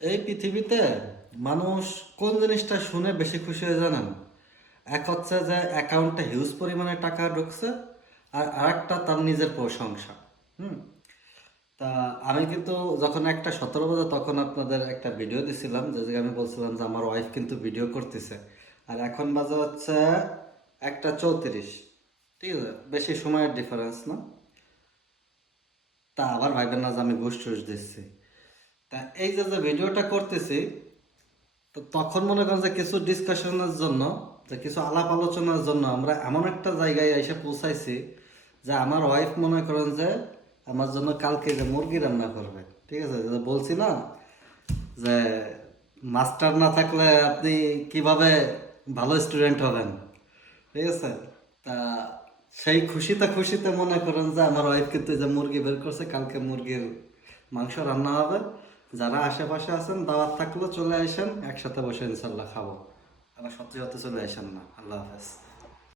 এই পৃথিবীতে মানুষ কোন জিনিসটা শুনে বেশি খুশি হয়ে জানেন? এক হচ্ছে যে অ্যাকাউন্টে হিউজ পরিমাণে টাকা ঢুকছে, আর আরেকটা তার নিজের প্রশংসা। হুম। তা আমি কিন্তু যখন একটা 17 বাজে তখন আপনাদের একটা ভিডিও দিছিলাম, যে জায়গায় আমি বলছিলাম যে আমার ওয়াইফ কিন্তু ভিডিও করতেছে। আর এখন বাজে হচ্ছে 1:34। ঠিক আছে, বেশি সময়ের ডিফারেন্স না। তা আবার ভাইবেন না যে আমি ঘুষ টুস দিচ্ছি। তা এই যে যে ভিডিওটা করতেছি, তো তখন মনে করেন যে কিছু ডিসকাশনের জন্য, যে কিছু আলাপ আলোচনার জন্য আমরা এমন একটা জায়গায় এসে পৌঁছাইছি যে আমার ওয়াইফ মনে করেন যে আমার জন্য কালকে যে মুরগি রান্না করবে। ঠিক আছে, যে বলছি না যে মাস্টার না থাকলে আপনি কিভাবে ভালো স্টুডেন্ট হবেন। ঠিক আছে। তা সেই খুশিতে খুশিতে মনে করেন যে আমার ওয়াইফ কিন্তু যে মুরগি বের করছে, কালকে মুরগির মাংস রান্না হবে। যারা আশেপাশে আছেন দাওয়াত থাকলেও চলে আসেন, একসাথে বসে ইনশাল্লাহ খাবো। আবার সত্যি হতে চলে আসেন না। আল্লাহ হাফেজ।